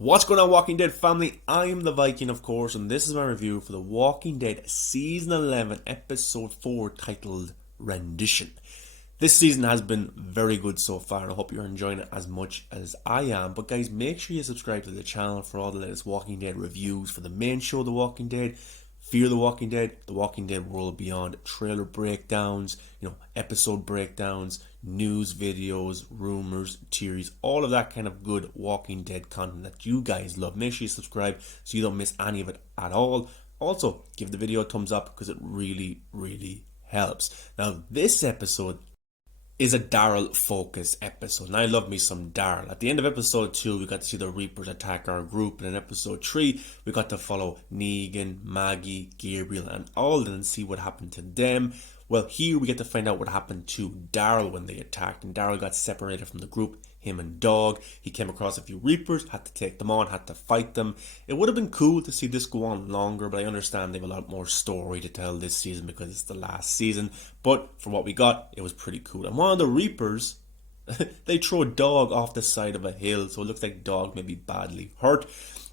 What's going on, Walking Dead family? I'm the Viking, of course, and this is my review for The Walking Dead Season 11, Episode 4, titled Rendition. This season has been very good so far, and I hope you're enjoying it as much as I am. But guys, make sure you subscribe to the channel for all the latest Walking Dead reviews for the main show, The Walking Dead, Fear the Walking Dead World Beyond, trailer breakdowns, episode breakdowns, news videos, rumors, theories, all of that kind of good Walking Dead content that you guys love. Make sure you subscribe so you don't miss any of it at all. Also, give the video a thumbs up because it really, really helps. Now, this episode is a Daryl focused episode, and I love me some Daryl. At the end of episode 2, we got to see the Reapers attack our group, and in episode 3, we got to follow Negan, Maggie, Gabriel, and Alden and see what happened to them. Well, here we get to find out what happened to Daryl when they attacked, and Daryl got separated from the group, him and Dog. He came across a few Reapers, had to take them on, had to fight them. It would have been cool to see this go on longer, but I understand they have a lot more story to tell this season because it's the last season. But for what we got, it was pretty cool. And one of the Reapers, they throw a Dog off the side of a hill, so it looks like Dog may be badly hurt.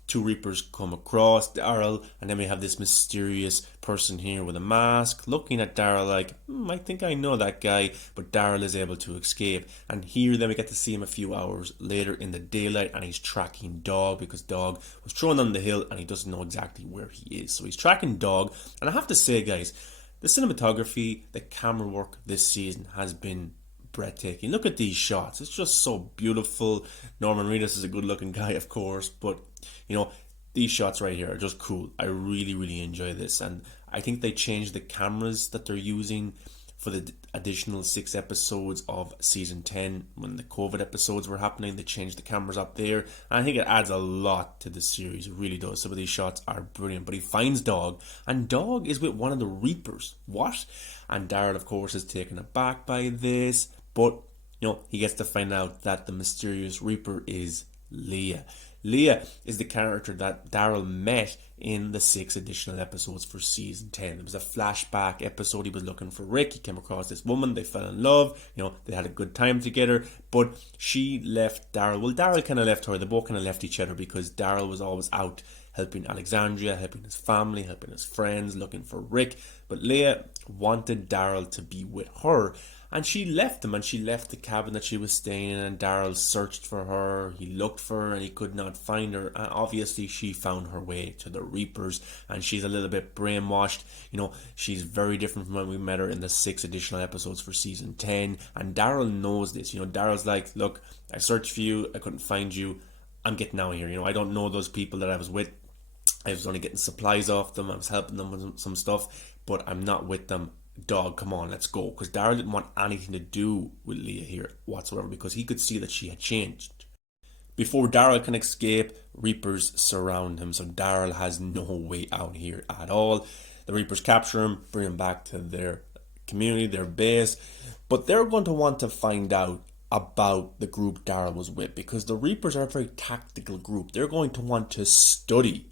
Two Reapers come across Daryl, and then we have this mysterious person here with a mask looking at Daryl like, I think I know that guy, but Daryl is able to escape. And here then we get to see him a few hours later in the daylight, and he's tracking Dog because Dog was thrown on the hill and he doesn't know exactly where he is. So he's tracking Dog, and I have to say, guys, the cinematography, the camera work this season has been breathtaking. Look at these shots. It's just so beautiful. Norman Reedus is a good looking guy, of course, but these shots right here are just cool. I really, really enjoy this, and I think they changed the cameras that they're using for the additional 6 episodes of season 10 when the COVID episodes were happening. They changed the cameras up there, and I think it adds a lot to the series. It really does. Some of these shots are brilliant. But he finds Dog, and Dog is with one of the Reapers. What? And Daryl, of course, is taken aback by this, but he gets to find out that the mysterious Reaper is Leah. Leah is the character that Daryl met in the 6 additional episodes for season 10. It was a flashback episode. He was looking for Rick. He came across this woman. They fell in love. They had a good time together. But she left Daryl. Well, Daryl kind of left her. They both kind of left each other because Daryl was always out helping Alexandria, helping his family, helping his friends, looking for Rick. But Leah wanted Daryl to be with her. And she left him, and she left the cabin that she was staying in, and Daryl searched for her. He looked for her and he could not find her, and obviously she found her way to the Reapers, and she's a little bit brainwashed. She's very different from when we met her in the 6 additional episodes for season 10, and Daryl knows this. Daryl's like, look, I searched for you, I couldn't find you, I'm getting out of here. I don't know those people that I was with. I was only getting supplies off them, I was helping them with some stuff, but I'm not with them. Dog, come on, let's go. Because Daryl didn't want anything to do with Leah here whatsoever, because he could see that she had changed. Before Daryl can escape, Reapers surround him, so Daryl has no way out here at all. The Reapers capture him, bring him back to their community, their base, but they're going to want to find out about the group Daryl was with, because the Reapers are a very tactical group. They're going to want to study,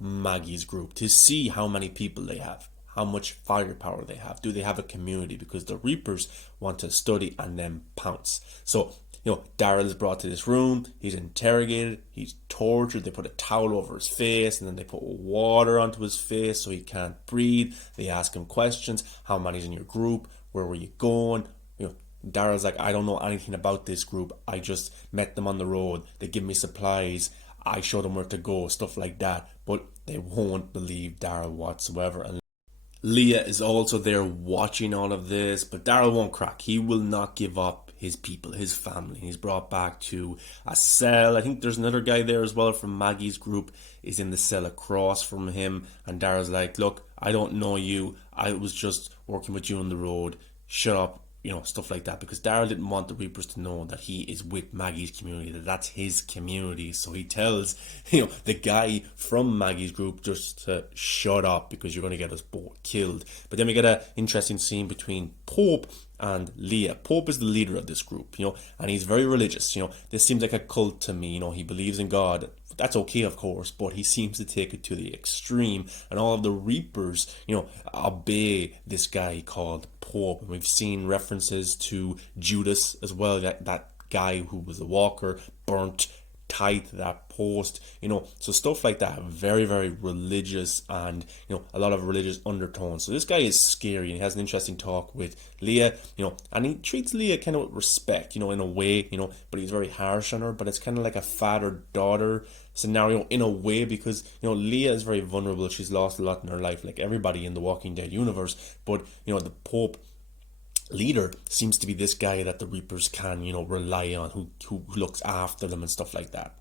Maggie's group, to see how many people they have, how much firepower they have. Do they have a community? Because the Reapers want to study and then pounce. So, Daryl is brought to this room. He's interrogated. He's tortured. They put a towel over his face, and then they put water onto his face so he can't breathe. They ask him questions. How many's in your group? Where were you going? Daryl's like, I don't know anything about this group. I just met them on the road. They give me supplies. I showed them where to go. Stuff like that. But they won't believe Daryl whatsoever. And Leah is also there watching all of this, but Daryl won't crack. He will not give up his people, his family. He's brought back to a cell. I think there's another guy there as well from Maggie's group is in the cell across from him, and Daryl's like, look, I don't know you. I was just working with you on the road. Shut up. Stuff like that, because Daryl didn't want the Reapers to know that he is with Maggie's community, that that's his community. So he tells, the guy from Maggie's group just to shut up because you're going to get us both killed. But then we get an interesting scene between Pope and Leah. Pope is the leader of this group, and he's very religious. This seems like a cult to me. He believes in God. That's okay, of course, but he seems to take it to the extreme, and all of the Reapers, obey this guy called Pope. And we've seen references to Judas as well, that guy who was a walker, burnt tithe that post, so stuff like that. Very, very religious, and a lot of religious undertones. So this guy is scary, and he has an interesting talk with Leah, and he treats Leah kind of with respect, in a way, but he's very harsh on her. But it's kind of like a father-daughter scenario in a way, because Leah is very vulnerable. She's lost a lot in her life, like everybody in the Walking Dead universe. But the Pope leader seems to be this guy that the Reapers can rely on, who looks after them and stuff like that.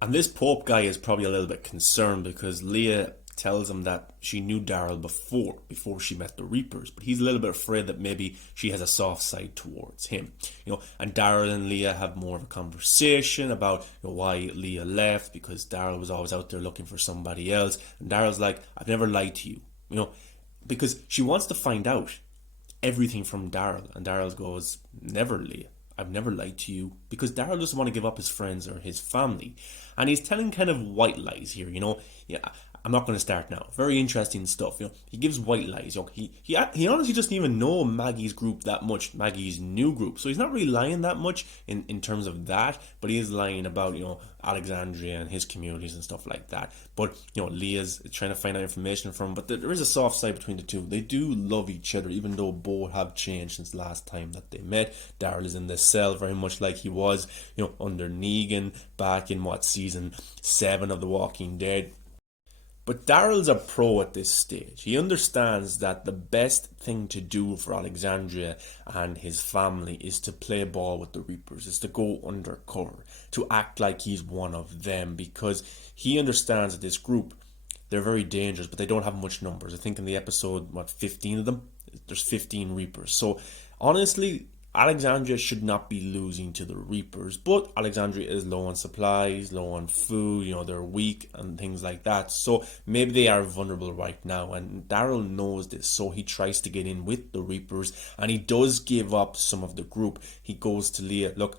And this Pope guy is probably a little bit concerned, because Leah tells him that she knew Daryl before she met the Reapers, but he's a little bit afraid that maybe she has a soft side towards him. And Daryl and Leah have more of a conversation about why Leah left, because Daryl was always out there looking for somebody else. And Daryl's like, I've never lied to you, because she wants to find out everything from Daryl. And Daryl goes, never, Leah. I've never lied to you, because Daryl doesn't want to give up his friends or his family. And he's telling kind of white lies here, Yeah, I'm not going to start now. Very interesting stuff, He gives white lies. He honestly doesn't even know Maggie's group that much, Maggie's new group. So he's not really lying that much in terms of that, but he is lying about, Alexandria and his communities and stuff like that. But, Leah's trying to find out information from him. But there is a soft side between the two. They do love each other, even though both have changed since the last time that they met. Daryl is in the cell very much like he was, under Negan back in, season 7 of The Walking Dead. But Daryl's a pro at this stage. He understands that the best thing to do for Alexandria and his family is to play ball with the Reapers, is to go undercover, to act like he's one of them, because he understands that this group, they're very dangerous, but they don't have much numbers. I think in the episode, 15 of them? There's 15 Reapers. So honestly, Alexandria should not be losing to the Reapers, but Alexandria is low on supplies, low on food, they're weak and things like that. So maybe they are vulnerable right now, and Daryl knows this, so he tries to get in with the Reapers, and he does give up some of the group. He goes to Leah, look,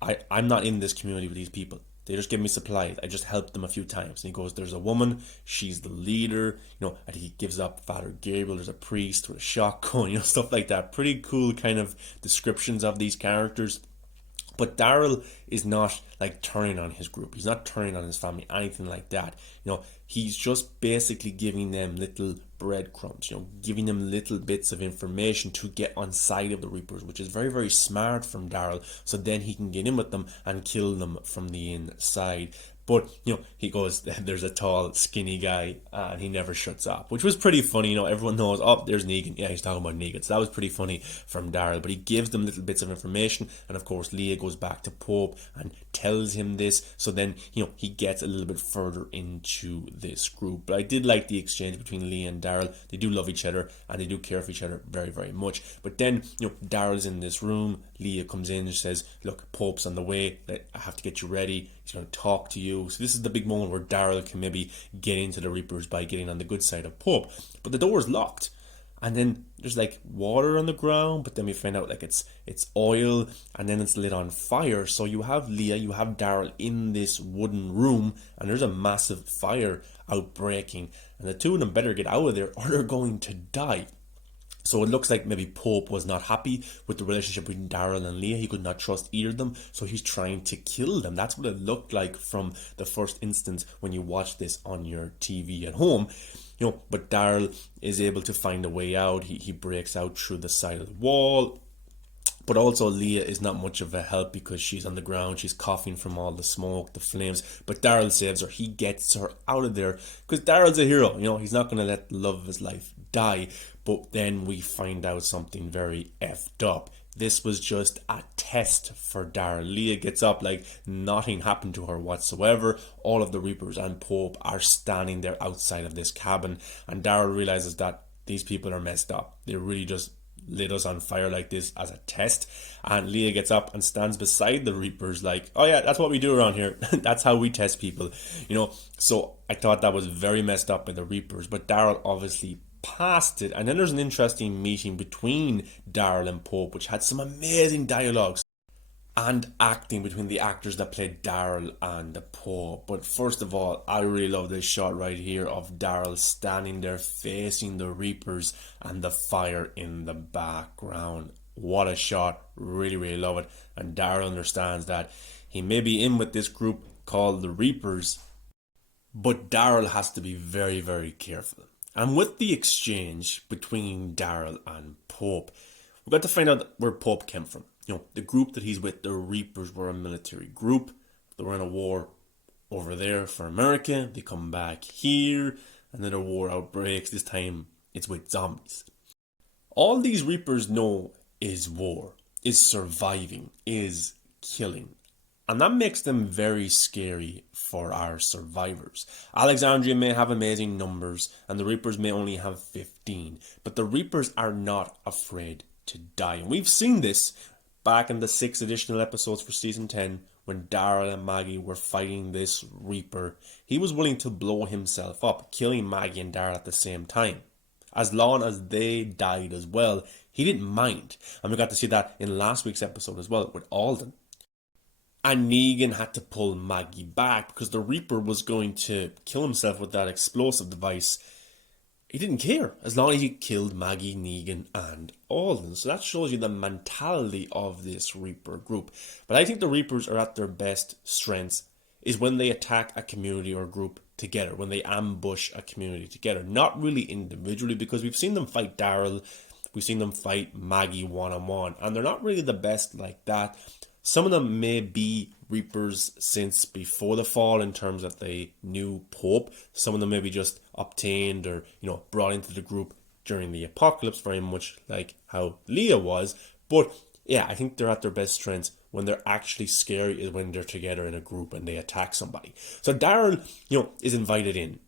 I'm not in this community with these people. They just give me supplies. I just helped them a few times. And he goes, there's a woman, she's the leader, and he gives up Father Gabriel, there's a priest with a shotgun, stuff like that. Pretty cool kind of descriptions of these characters. But Daryl is not turning on his group. He's not turning on his family, anything like that. He's just basically giving them little breadcrumbs, giving them little bits of information to get on side of the Reapers, which is very, very smart from Daryl. So then he can get in with them and kill them from the inside. But, he goes, there's a tall, skinny guy, and he never shuts up, which was pretty funny. Everyone knows, there's Negan. Yeah, he's talking about Negan. So that was pretty funny from Daryl. But he gives them little bits of information. And, of course, Leah goes back to Pope and tells him this. So then, he gets a little bit further into this group. But I did like the exchange between Leah and Daryl. They do love each other, and they do care for each other very, very much. But then, Daryl's in this room. Leah comes in and says, look, Pope's on the way. I have to get you ready. He's going to talk to you. So this is the big moment where Daryl can maybe get into the Reapers by getting on the good side of Pope. But the door is locked. And then there's water on the ground, but then we find out it's oil, and then it's lit on fire. So you have Leah, you have Daryl in this wooden room, and there's a massive fire outbreaking. And the two of them better get out of there or they're going to die. So it looks like maybe Pope was not happy with the relationship between Daryl and Leah. He could not trust either of them, so he's trying to kill them. That's what it looked like from the first instance when you watch this on your TV at home. But Daryl is able to find a way out. He breaks out through the side of the wall. But also Leah is not much of a help because she's on the ground. She's coughing from all the smoke, the flames. But Daryl saves her. He gets her out of there because Daryl's a hero. He's not going to let the love of his life die. But then we find out something very effed up. This was just a test for Daryl. Leah gets up like nothing happened to her whatsoever. All of the Reapers and Pope are standing there outside of this cabin. And Daryl realizes that these people are messed up. They really just lit us on fire like this as a test. And Leah gets up and stands beside the Reapers like, oh yeah, that's what we do around here. That's how we test people. So I thought that was very messed up by the Reapers. But Daryl obviously passed it. And then there's an interesting meeting between Daryl and Pope, which had some amazing dialogues and acting between the actors that played Daryl and the Pope. But first of all, I really love this shot right here of Daryl standing there facing the Reapers and the fire in the background. What a shot. Really, really love it. And Daryl understands that He may be in with this group called the Reapers, but Daryl has to be very, very careful. And with the exchange between Daryl and Pope, we got to find out where Pope came from. The group that he's with, the Reapers, were a military group. They were in a war over there for America. They come back here, and then a war outbreaks. This time it's with zombies. All these Reapers know is war, is surviving, is killing. And that makes them very scary for our survivors. Alexandria may have amazing numbers, and the Reapers may only have 15. But the Reapers are not afraid to die. And we've seen this back in the 6 additional episodes for Season 10, when Daryl and Maggie were fighting this Reaper. He was willing to blow himself up, killing Maggie and Daryl at the same time. As long as they died as well, he didn't mind. And we got to see that in last week's episode as well with Alden. And Negan had to pull Maggie back because the Reaper was going to kill himself with that explosive device. He didn't care as long as he killed Maggie, Negan, and Alden. So that shows you the mentality of this Reaper group. But I think the Reapers are at their best strengths is when they attack a community or group together, when they ambush a community together. Not really individually, because we've seen them fight Daryl, we've seen them fight Maggie one-on-one, and they're not really the best like that. Some of them may be Reapers since before the fall in terms of they knew Pope. Some of them may be just obtained or, brought into the group during the apocalypse, very much like how Leah was. But yeah, I think they're at their best strengths when they're actually scary is when they're together in a group and they attack somebody. So Daryl, is invited in.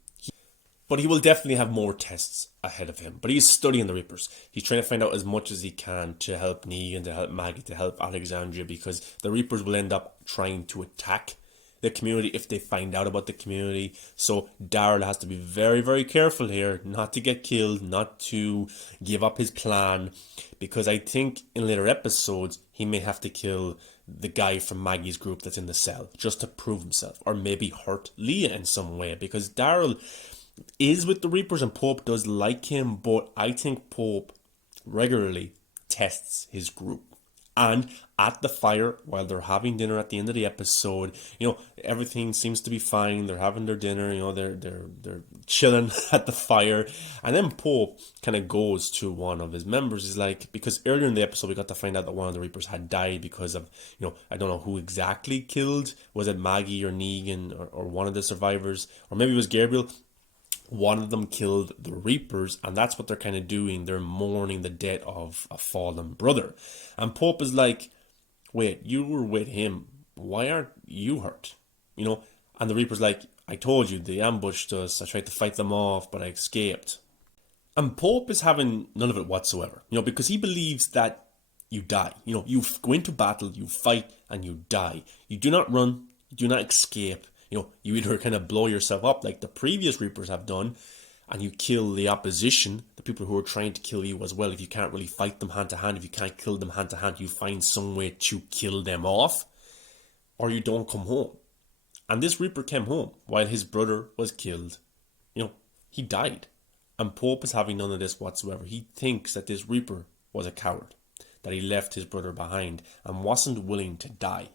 But he will definitely have more tests ahead of him. But he's studying the Reapers. He's trying to find out as much as he can to help Negan, to help Maggie, to help Alexandria, because the Reapers will end up trying to attack the community if they find out about the community. So Daryl has to be very, very careful here not to get killed, not to give up his plan, because I think in later episodes he may have to kill the guy from Maggie's group that's in the cell just to prove himself, or maybe hurt Leah in some way, because Daryl is with the Reapers and Pope does like him, but I think Pope regularly tests his group. And at the fire, while they're having dinner at the end of the episode, everything seems to be fine. They're having their dinner, they're chilling at the fire. And then Pope kind of goes to one of his members. He's like, because earlier in the episode, we got to find out that one of the Reapers had died because of, I don't know who exactly killed. Was it Maggie or Negan or one of the survivors? Or maybe it was Gabriel. One of them killed the Reapers, and that's what they're kind of doing. They're mourning the death of a fallen brother. And Pope is like, wait, you were with him. Why aren't you hurt? And the Reaper's like, I told you, they ambushed us. I tried to fight them off, but I escaped. And Pope is having none of it whatsoever, because he believes that you die. You go into battle, you fight, and you die. You do not run, you do not escape. You either kind of blow yourself up like the previous Reapers have done, and you kill the opposition, the people who are trying to kill you as well. If you can't really fight them hand to hand, if you can't kill them hand to hand, you find some way to kill them off, or you don't come home. And this Reaper came home while his brother was killed. He died. And Pope is having none of this whatsoever. He thinks that this Reaper was a coward, that he left his brother behind and wasn't willing to die.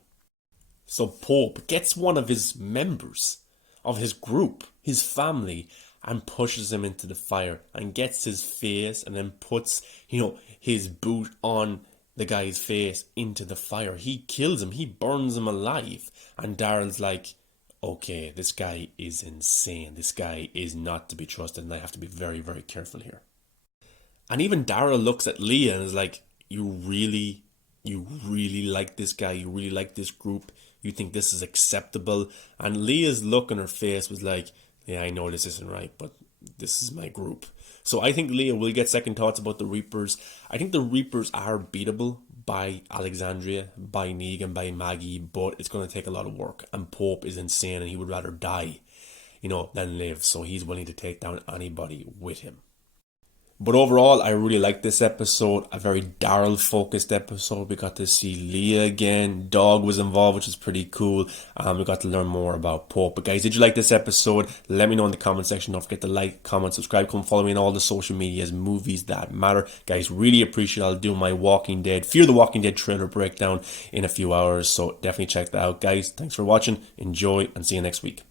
So Pope gets one of his members of his group, his family, and pushes him into the fire and gets his face and then puts, his boot on the guy's face into the fire. He kills him. He burns him alive. And Daryl's like, okay, this guy is insane. This guy is not to be trusted, and I have to be very, very careful here. And even Daryl looks at Leah and is like, you really like this guy. You really like this group. You think this is acceptable? And Leah's look on her face was like, yeah, I know this isn't right, but this is my group. So I think Leah will get second thoughts about the Reapers. I think the Reapers are beatable by Alexandria, by Negan, by Maggie, but it's going to take a lot of work. And Pope is insane and he would rather die, than live. So he's willing to take down anybody with him. But overall, I really liked this episode. A very Daryl focused episode. We got to see Leah again. Dog was involved, which is pretty cool. We got to learn more about Pope. But guys, did you like this episode? Let me know in the comment section. Don't forget to like, comment, subscribe. Come follow me on all the social medias, movies that matter. Guys, really appreciate it. I'll do my Fear the Walking Dead trailer breakdown in a few hours. So definitely check that out, guys. Thanks for watching. Enjoy and see you next week.